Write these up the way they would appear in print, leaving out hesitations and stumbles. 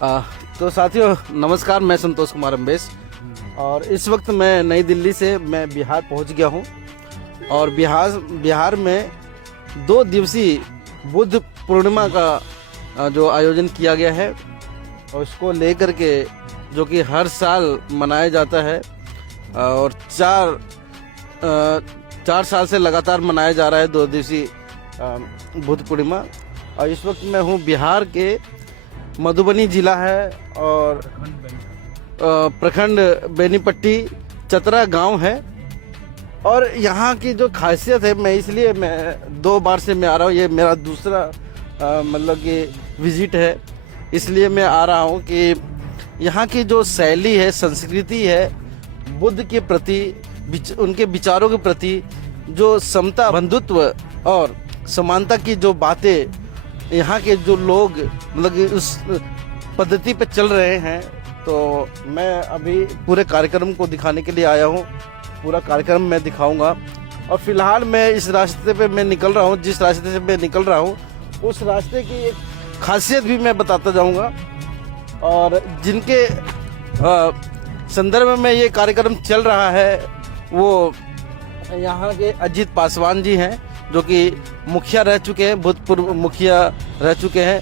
आ, तो साथियों नमस्कार, मैं संतोष कुमार अम्बेश और इस वक्त मैं नई दिल्ली से मैं बिहार पहुंच गया हूं और बिहार में 2 दिवसीय बुद्ध पूर्णिमा का जो आयोजन किया गया है और इसको लेकर के जो कि हर साल मनाया जाता है और 4 साल से लगातार मनाया जा रहा है 2 दिवसीय बुद्ध पूर्णिमा। और इस वक्त मैं हूं बिहार के मधुबनी जिला है और प्रखंड बेनीपट्टी चतरा गांव है। और यहाँ की जो खासियत है, मैं 2 बार से मैं आ रहा हूँ, ये मेरा दूसरा मतलब कि विजिट है, इसलिए मैं आ रहा हूँ कि यहाँ की जो शैली है, संस्कृति है, बुद्ध के प्रति, उनके विचारों के प्रति जो समता, बंधुत्व और समानता की जो बातें यहाँ के जो लोग मतलब कि उस पद्धति पे चल रहे हैं, तो मैं अभी पूरे कार्यक्रम को दिखाने के लिए आया हूँ। पूरा कार्यक्रम मैं दिखाऊंगा और फिलहाल मैं इस रास्ते पे मैं निकल रहा हूँ, जिस रास्ते से मैं निकल रहा हूँ उस रास्ते की एक खासियत भी मैं बताता जाऊंगा। और जिनके संदर्भ में ये कार्यक्रम चल रहा है वो यहाँ के अजीत पासवान जी हैं, जो कि मुखिया रह चुके हैं, भूतपूर्व मुखिया रह चुके हैं,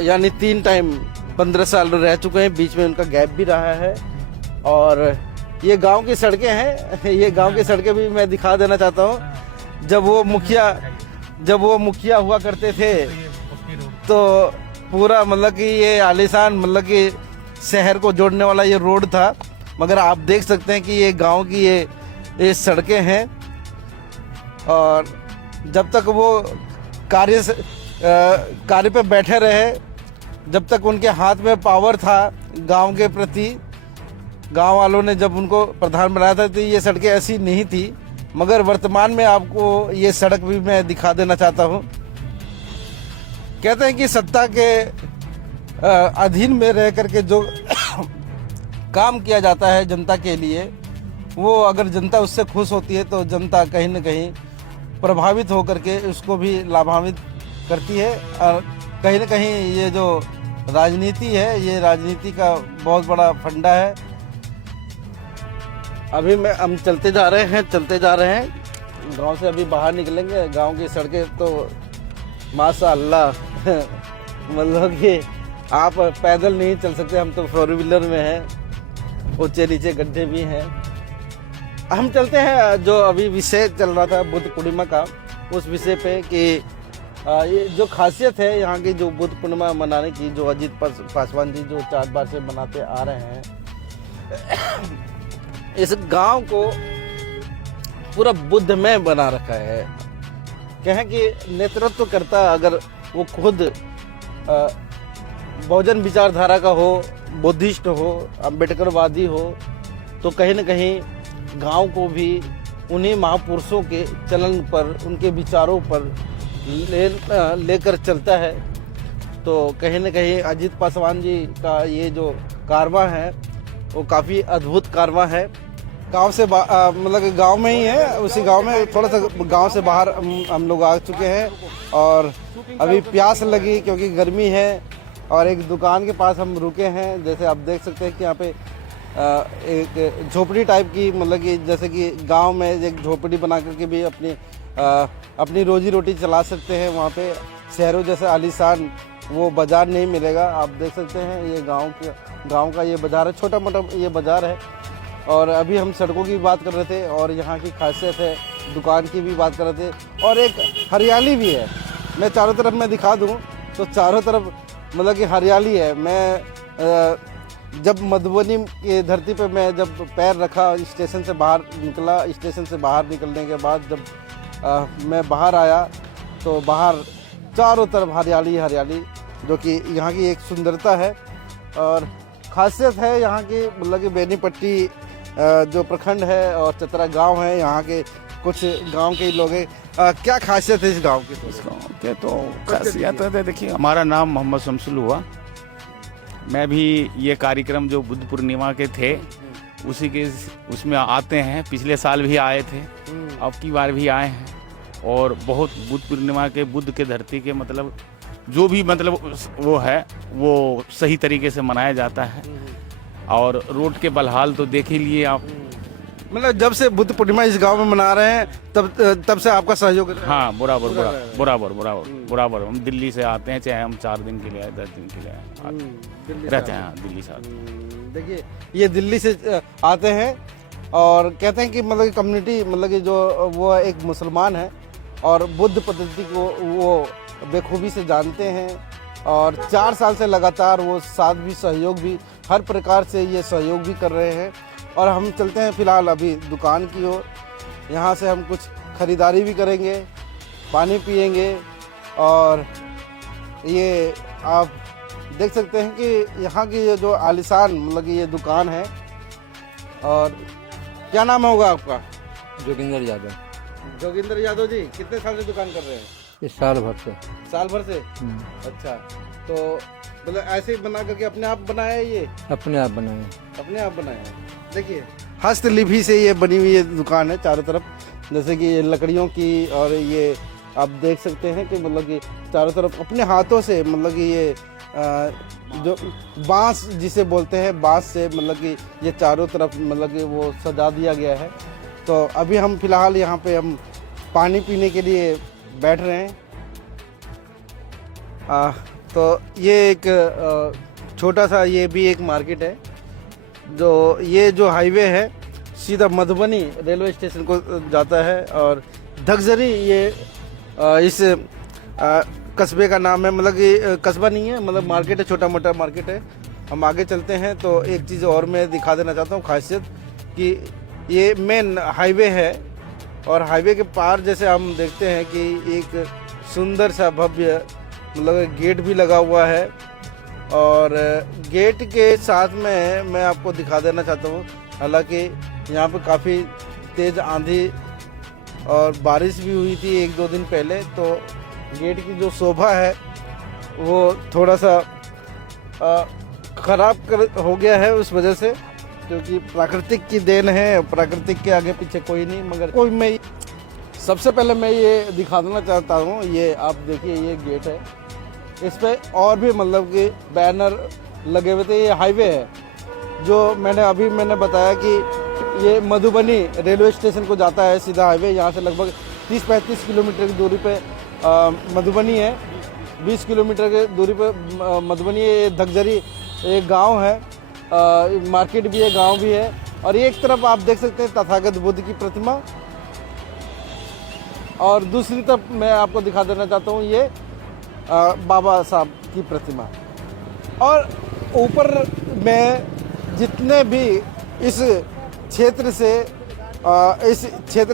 यानी 3 टाइम 15 साल रह चुके हैं, बीच में उनका गैप भी रहा है। और ये गांव की सड़कें हैं, ये गांव की सड़कें भी मैं दिखा देना चाहता हूँ। जब वो मुखिया हुआ करते थे तो पूरा मतलब कि ये आलीशान मतलब कि शहर को जोड़ने वाला ये रोड था, मगर आप देख सकते हैं कि ये गांव की ये सड़कें हैं। और जब तक वो कार्य पे बैठे रहे, जब तक उनके हाथ में पावर था गांव के प्रति, गांव वालों ने जब उनको प्रधान बनाया था तो ये सड़कें ऐसी नहीं थी, मगर वर्तमान में आपको ये सड़क भी मैं दिखा देना चाहता हूं। कहते हैं कि सत्ता के अधीन में रह करके जो काम किया जाता है जनता के लिए, वो अगर जनता उससे खुश होती है तो जनता कहीं न कहीं प्रभावित होकर के उसको भी लाभान्वित करती है। और कहीं न कहीं ये जो राजनीति है, ये राजनीति का बहुत बड़ा फंडा है। अभी हम चलते जा रहे हैं गांव से, अभी बाहर निकलेंगे। गांव की सड़कें तो माशाअल्लाह मतलब कि आप पैदल नहीं चल सकते, हम तो 4 व्हीलर में हैं, ऊंचे नीचे गड्ढे भी हैं। हम चलते हैं, जो अभी विषय चल रहा था बुद्ध पूर्णिमा का, उस विषय पे कि ये जो खासियत है यहाँ की जो बुद्ध पूर्णिमा मनाने की, जो अजीत पासवान जी जो 4 बार से मनाते आ रहे हैं, इस गांव को पूरा बुद्धमय बना रखा है। कहें कि नेतृत्व करता अगर वो खुद बहुजन विचारधारा का हो, बुद्धिस्ट हो, अम्बेडकरवादी हो, तो कहीं न कहीं गांव को भी उन्हीं महापुरुषों के चलन पर, उनके विचारों पर लेकर चलता है। तो कहीं न कहीं अजीत पासवान जी का ये जो कारवां है वो काफ़ी अद्भुत कारवां है। गांव से मतलब गांव में ही है, उसी गांव में थोड़ा सा गांव से बाहर हम लोग आ चुके हैं और अभी प्यास लगी क्योंकि गर्मी है और एक दुकान के पास हम रुके हैं। जैसे आप देख सकते हैं कि यहाँ पे एक झोपड़ी टाइप की, मतलब कि जैसे कि गांव में एक झोपड़ी बना करके भी अपनी रोजी रोटी चला सकते हैं। वहाँ पे शहरों जैसे आलीशान वो बाज़ार नहीं मिलेगा। आप देख सकते हैं ये गांव का ये बाज़ार है, छोटा मोटा ये बाज़ार है। और अभी हम सड़कों की बात कर रहे थे और यहाँ की खासियत है, दुकान की भी बात कर रहे थे, और एक हरियाली भी है। मैं चारों तरफ मैं दिखा दूँ तो चारों तरफ मतलब कि हरियाली है। मैं जब मधुबनी की धरती पे मैं जब पैर रखा, स्टेशन से बाहर निकला, स्टेशन से बाहर निकलने के बाद जब मैं बाहर आया तो बाहर चारों तरफ हरियाली हरियाली, जो कि यहाँ की एक सुंदरता है और खासियत है यहाँ की। मतलब कि बेनीपट्टी जो प्रखंड है और चतरा गांव है, यहाँ के कुछ गांव के लोग हैं। क्या खासियत है इस गांव की? इस गांव के तो खासियत है, देखिए हमारा नाम मोहम्मद शमसुल हुआ। मैं भी ये कार्यक्रम जो बुद्ध पूर्णिमा के थे उसमें आते हैं। पिछले साल भी आए थे, अब की बार भी आए हैं और बहुत बुद्ध पूर्णिमा के, बुद्ध के धरती के मतलब जो भी मतलब वो है वो सही तरीके से मनाया जाता है। और रोड के बलहाल तो देख ही लिए आप। मतलब जब से बुद्ध पूर्णिमा इस गांव में मना रहे हैं तब से आपका सहयोग हाँ, बराबर हम दिल्ली से आते हैं, चाहे हम 4 दिन के लिए आए, 10 दिन के लिए आए, रहते हैं। हाँ, दिल्ली से आते हैं। देखिए ये दिल्ली से आते हैं और कहते हैं कि मतलब कि कम्युनिटी मतलब कि जो वो एक मुसलमान है और बुद्ध पद्धति को वो बेखूबी से जानते हैं और 4 साल से लगातार वो साथ भी सहयोग भी हर प्रकार से ये सहयोग भी कर रहे हैं। और हम चलते हैं फिलहाल अभी दुकान की ओर, यहाँ से हम कुछ खरीदारी भी करेंगे, पानी पिएंगे। और ये आप देख सकते हैं कि यहाँ की ये जो आलिशान मतलब कि ये दुकान है। और क्या नाम होगा आपका? जोगिंदर यादव। जोगिंदर यादव जी, कितने साल से दुकान कर रहे हैं? इस साल भर से। साल भर से? अच्छा, तो मतलब ऐसे ही बना करके अपने आप बनाया है ये? अपने आप बनाए। अपने आप बनाया है। देखिए हस्तलिपि से ये बनी हुई ये दुकान है चारों तरफ, जैसे कि ये लकड़ियों की। और ये आप देख सकते हैं कि मतलब कि चारों तरफ अपने हाथों से मतलब कि ये जो बांस जिसे बोलते हैं, बांस से मतलब कि ये चारों तरफ मतलब कि वो सजा दिया गया है। तो अभी हम फिलहाल यहाँ पे हम पानी पीने के लिए बैठ रहे हैं। तो ये एक छोटा सा ये भी एक मार्केट है। ये जो हाईवे है सीधा मधुबनी रेलवे स्टेशन को जाता है। और धगजरी ये इस कस्बे का नाम है, मतलब कि कस्बा नहीं है, मतलब मार्केट है, छोटा मोटा मार्केट है। हम आगे चलते हैं तो एक चीज़ और मैं दिखा देना चाहता हूँ खासियत कि ये मेन हाईवे है और हाईवे के पार जैसे हम देखते हैं कि एक सुंदर सा भव्य मतलब गेट भी लगा हुआ है। और गेट के साथ में मैं आपको दिखा देना चाहता हूँ, हालांकि यहाँ पे काफ़ी तेज़ आंधी और बारिश भी हुई थी 1-2 दिन पहले, तो गेट की जो शोभा है वो थोड़ा सा ख़राब हो गया है उस वजह से, क्योंकि प्राकृतिक की देन है, प्राकृतिक के आगे पीछे कोई नहीं। मगर कोई मैं सबसे पहले मैं ये दिखा देना चाहता हूँ, ये आप देखिए ये गेट है, इस पे और भी मतलब कि बैनर लगे हुए थे। ये हाईवे है जो मैंने बताया कि ये मधुबनी रेलवे स्टेशन को जाता है सीधा हाईवे। यहाँ से लगभग 30-35 किलोमीटर की दूरी पे मधुबनी है, 20 किलोमीटर की दूरी पे मधुबनी है। ये धगजरी एक गांव है, मार्केट भी है, गांव भी है। और एक तरफ आप देख सकते हैं तथागत बुद्ध की प्रतिमा, और दूसरी तरफ मैं आपको दिखा देना चाहता हूँ ये बाबा साहब की प्रतिमा। और ऊपर में जितने भी इस क्षेत्र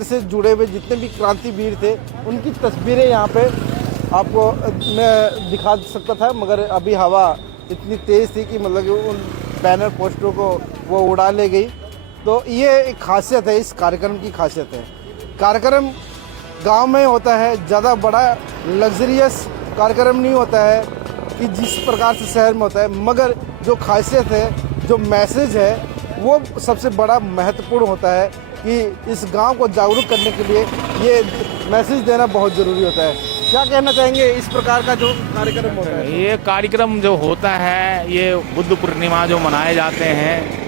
से जुड़े हुए जितने भी क्रांतिवीर थे उनकी तस्वीरें यहाँ पे आपको मैं दिखा सकता था, मगर अभी हवा इतनी तेज़ थी कि मतलब कि उन बैनर पोस्टरों को वो उड़ा ले गई। तो ये एक खासियत है, इस कार्यक्रम की खासियत है। कार्यक्रम गांव में होता है, ज़्यादा बड़ा लग्जरियस कार्यक्रम नहीं होता है कि जिस प्रकार से शहर में होता है, मगर जो खासियत है, जो मैसेज है, वो सबसे बड़ा महत्वपूर्ण होता है कि इस गांव को जागरूक करने के लिए ये मैसेज देना बहुत ज़रूरी होता है। क्या कहना चाहेंगे इस प्रकार का जो कार्यक्रम होता है? ये कार्यक्रम जो होता है, ये बुद्ध पूर्णिमा जो मनाए जाते हैं,